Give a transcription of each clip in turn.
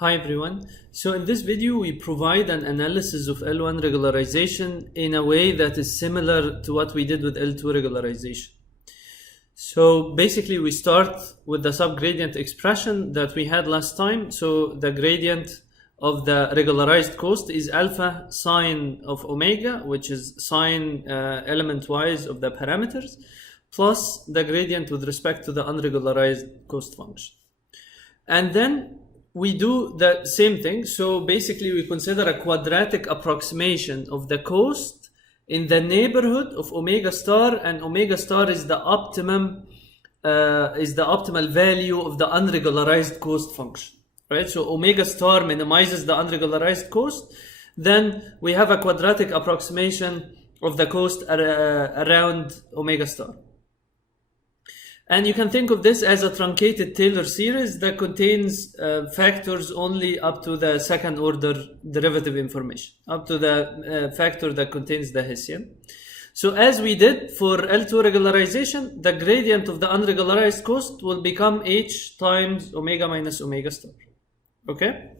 Hi everyone. So in this video we provide an analysis of L1 regularization in a way that is similar to what we did with L2 regularization. So basically we start with the subgradient expression that we had last time. So the gradient of the regularized cost is alpha sine of omega, which is sine element wise of the parameters, plus the gradient with respect to the unregularized cost function. And then we do the same thing. So basically we consider a quadratic approximation of the cost in the neighborhood of omega star, and omega star is the optimum optimal value of the unregularized cost function, right? So omega star minimizes the unregularized cost. Then we have a quadratic approximation of the cost around omega star. And you can think of this as a truncated Taylor series that contains factors only up to the second order derivative information, up to the factor that contains the Hessian. So as we did for L2 regularization, the gradient of the unregularized cost will become H times omega minus omega star. Okay?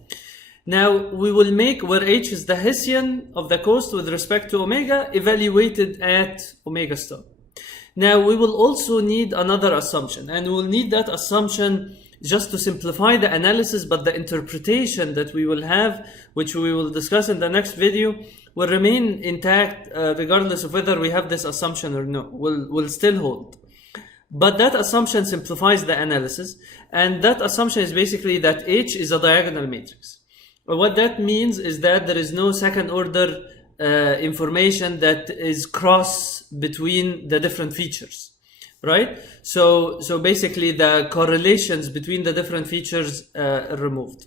Now we will make where H is the Hessian of the cost with respect to omega evaluated at omega star. Now we will also need another assumption, and we'll need that assumption just to simplify the analysis, but the interpretation that we will have, which we will discuss in the next video, will remain intact regardless of whether we have this assumption or no, will still hold. But that assumption simplifies the analysis, and that assumption is basically that H is a diagonal matrix. What that means is that there is no second order information that is cross between the different features, right? So basically the correlations between the different features are removed.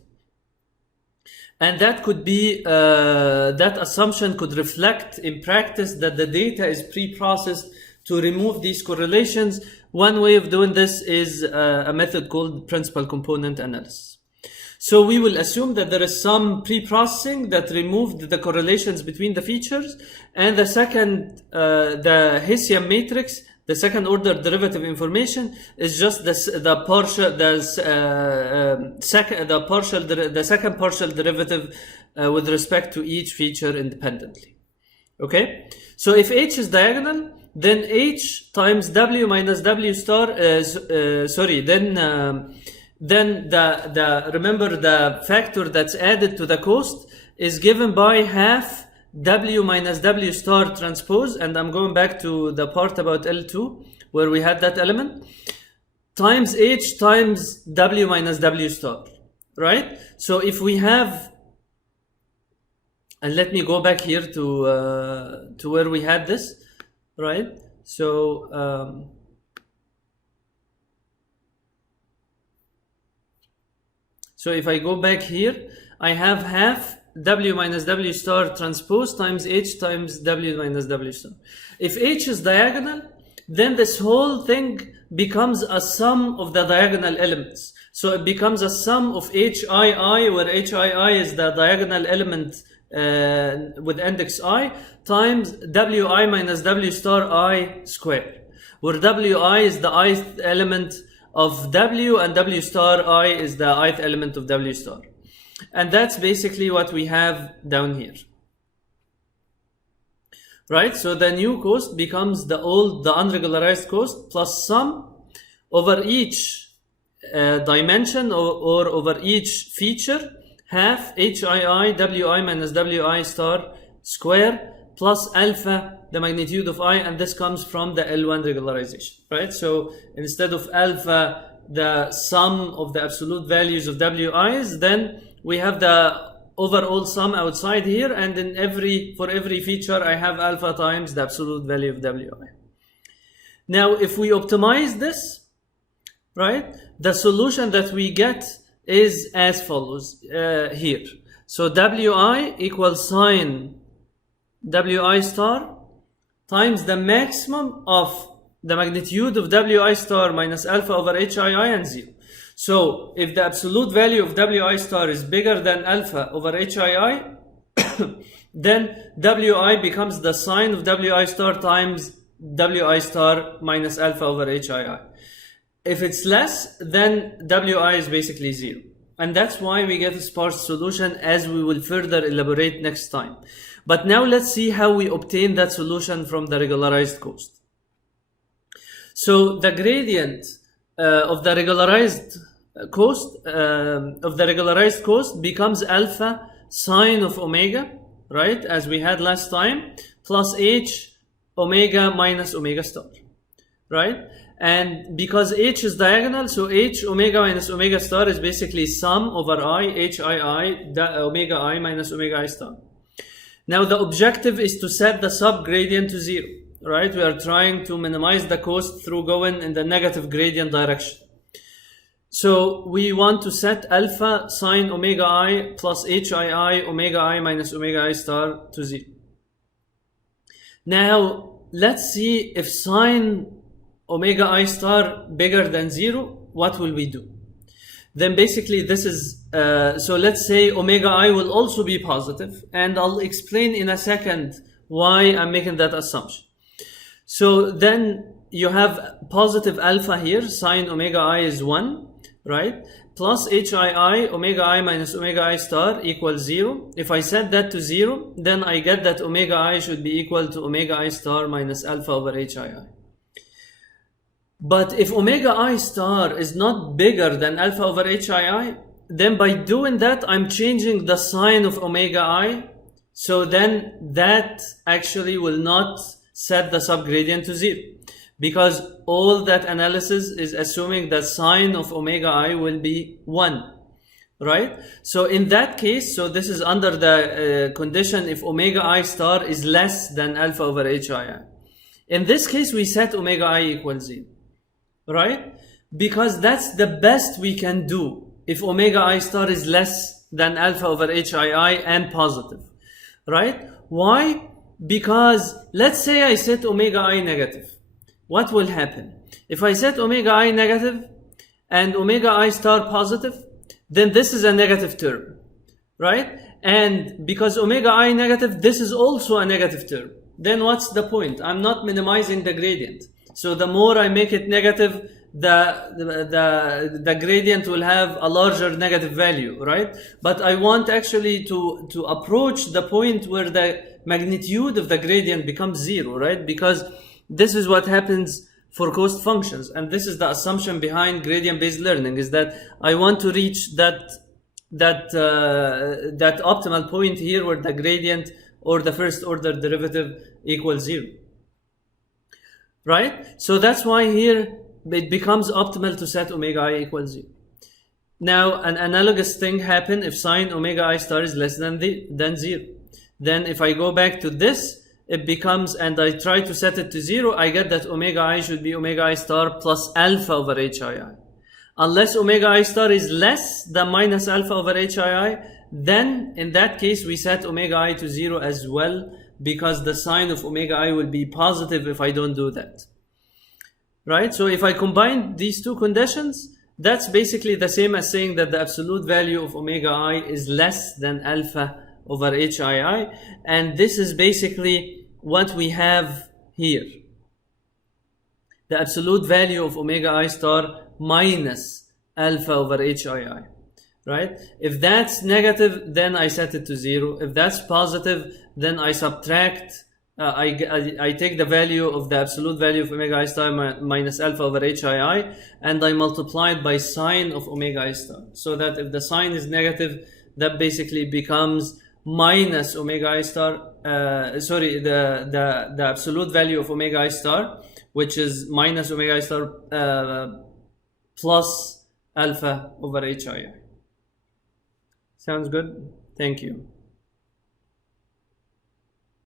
And that could be, that assumption could reflect in practice that the data is pre-processed to remove these correlations. One way of doing this is a method called principal component analysis. So we will assume that there is some pre-processing that removed the correlations between the features, and the second, the Hessian matrix, the second order derivative information is just the second partial derivative with respect to each feature independently. Okay, so if H is diagonal, then H times W minus W star then remember the factor that's added to the cost is given by half W minus W star transpose, and I'm going back to the part about L2 where we had that element, times H times W minus W star, right? So if we have, and let me go back here to where we had this, right? So so if I go back here, I have half W minus W star transpose times H times W minus W star. If H is diagonal, then this whole thing becomes a sum of the diagonal elements. So it becomes a sum of HII, where HII is the diagonal element with index I, times WI minus W star I squared, where WI is the ith element of W and W star I is the ith element of W star. And that's basically what we have down here. Right? So the new cost becomes the unregularized cost plus sum over each dimension or over each feature, half HII WI minus WI star square plus alpha, the magnitude of I, and this comes from the L1 regularization, right? So instead of alpha, the sum of the absolute values of WIs, then we have the overall sum outside here, and for every feature I have alpha times the absolute value of WI. Now if we optimize this, right, the solution that we get is as follows here. So WI equals sine WI star times the maximum of the magnitude of WI star minus alpha over HII and 0. So if the absolute value of WI star is bigger than alpha over HII, then WI becomes the sine of WI star times WI star minus alpha over HII. If it's less, then WI is basically 0. And that's why we get a sparse solution, as we will further elaborate next time. But now let's see how we obtain that solution from the regularized coast. So the gradient of the regularized coast becomes alpha sine of omega, right, as we had last time, plus h omega minus omega star, right? And because h is diagonal, so h omega minus omega star is basically sum over I, h I, omega I minus omega I star. Now the objective is to set the subgradient to 0, right? We are trying to minimize the coast through going in the negative gradient direction. So we want to set alpha sine omega I plus HII omega I minus omega I star to 0. Now let's see if sine omega I star bigger than 0, what will we do? Then basically this is, so let's say omega I will also be positive, and I'll explain in a second why I'm making that assumption. So then you have positive alpha here, sine omega I is 1, right? Plus HII omega I minus omega I star equals 0. If I set that to 0, then I get that omega I should be equal to omega I star minus alpha over HII. But if omega I star is not bigger than alpha over HII, then by doing that, I'm changing the sign of omega I. So then that actually will not set the subgradient to 0, because all that analysis is assuming that sine of omega I will be 1, right? So in that case, so this is under the condition if omega I star is less than alpha over HII. In this case, we set omega I equals 0. Right? Because that's the best we can do if omega I star is less than alpha over HII and positive. Right? Why? Because let's say I set omega I negative. What will happen? If I set omega I negative and omega I star positive, then this is a negative term. Right? And because omega I negative, this is also a negative term. Then what's the point? I'm not minimizing the gradient. So the more I make it negative, the gradient will have a larger negative value, right? But I want actually to approach the point where the magnitude of the gradient becomes 0, right? Because this is what happens for cost functions, and this is the assumption behind gradient-based learning, is that I want to reach that optimal point here where the gradient or the first order derivative equals 0. Right? So that's why here it becomes optimal to set omega I equals 0. Now, an analogous thing happens if sine omega I star is less than 0. Then if I go back to this, it becomes, and I try to set it to 0, I get that omega I should be omega I star plus alpha over HII. Unless omega I star is less than minus alpha over HII, then in that case we set omega I to 0 as well, because the sign of omega I will be positive if I don't do that. Right? So if I combine these two conditions, that's basically the same as saying that the absolute value of omega I is less than alpha over HII. And this is basically what we have here. The absolute value of omega I star minus alpha over HII. Right? If that's negative, then I set it to 0. If that's positive, then I subtract, I take the value of the absolute value of omega I star minus alpha over HII, and I multiply it by sine of omega I star. So that if the sign is negative, that basically becomes minus omega I star, the absolute value of omega I star, which is minus omega I star plus alpha over HII. Sounds good? Thank you.